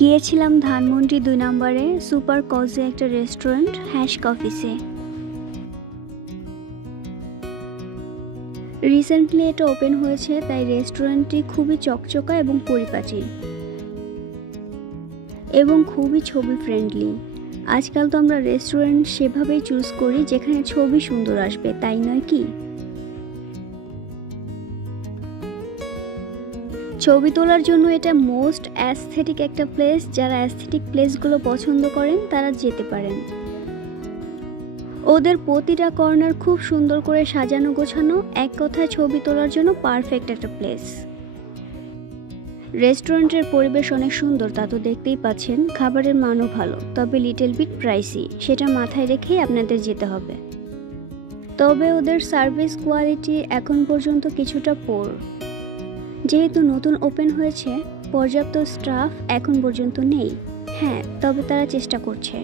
গিয়েছিলাম ধানমন্ডি ২ নম্বরে super cosy একটা রেস্টুরেন্ট হ্যাশ কফিসে। রিসেন্টলি এটা ওপেন হয়েছে, তাই রেস্টুরেন্টটি খুবই চকচকা এবং পরিপাটি এবং খুবই ছবি ফ্রেন্ডলি। আজকাল তো আমরা রেস্টুরেন্ট সেভাবেই চুজ করি যেখানে ছবি সুন্দর আসবে, তাই নয় কি? ছবি তোলার জন্য এটা মোস্ট অ্যাস্থেটিক একটা প্লেস। যারা অ্যাস্থেটিক প্লেসগুলো পছন্দ করেন তারা যেতে পারেন। ওদের প্রতিটা কর্নার খুব সুন্দর করে সাজানো গোছানো, এক কথায় ছবি তোলার জন্য পারফেক্ট একটা প্লেস। রেস্টুরেন্টের পরিবেশ অনেক সুন্দর, তা তো দেখতেই পাচ্ছেন। খাবারের মানও ভালো, তবে লিটল বিট প্রাইসি, সেটা মাথায় রেখেই আপনাদের যেতে হবে। তবে ওদের সার্ভিস কোয়ালিটি এখন পর্যন্ত কিছুটা পোর। যেহেতু নতুন ওপেন হয়েছে, পর্যাপ্ত স্টাফ এখন পর্যন্ত নেই। হ্যাঁ, তবে তারা চেষ্টা করছে।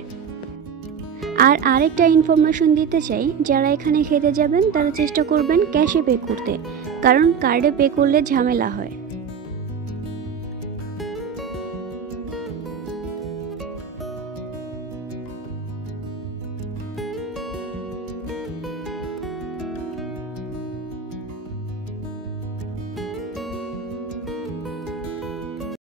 আর আরেকটা ইনফরমেশন দিতে চাই, যারা এখানে খেতে যাবেন তারা চেষ্টা করবেন ক্যাশে পে করতে, কারণ কার্ডে পে করলে ঝামেলা হয়।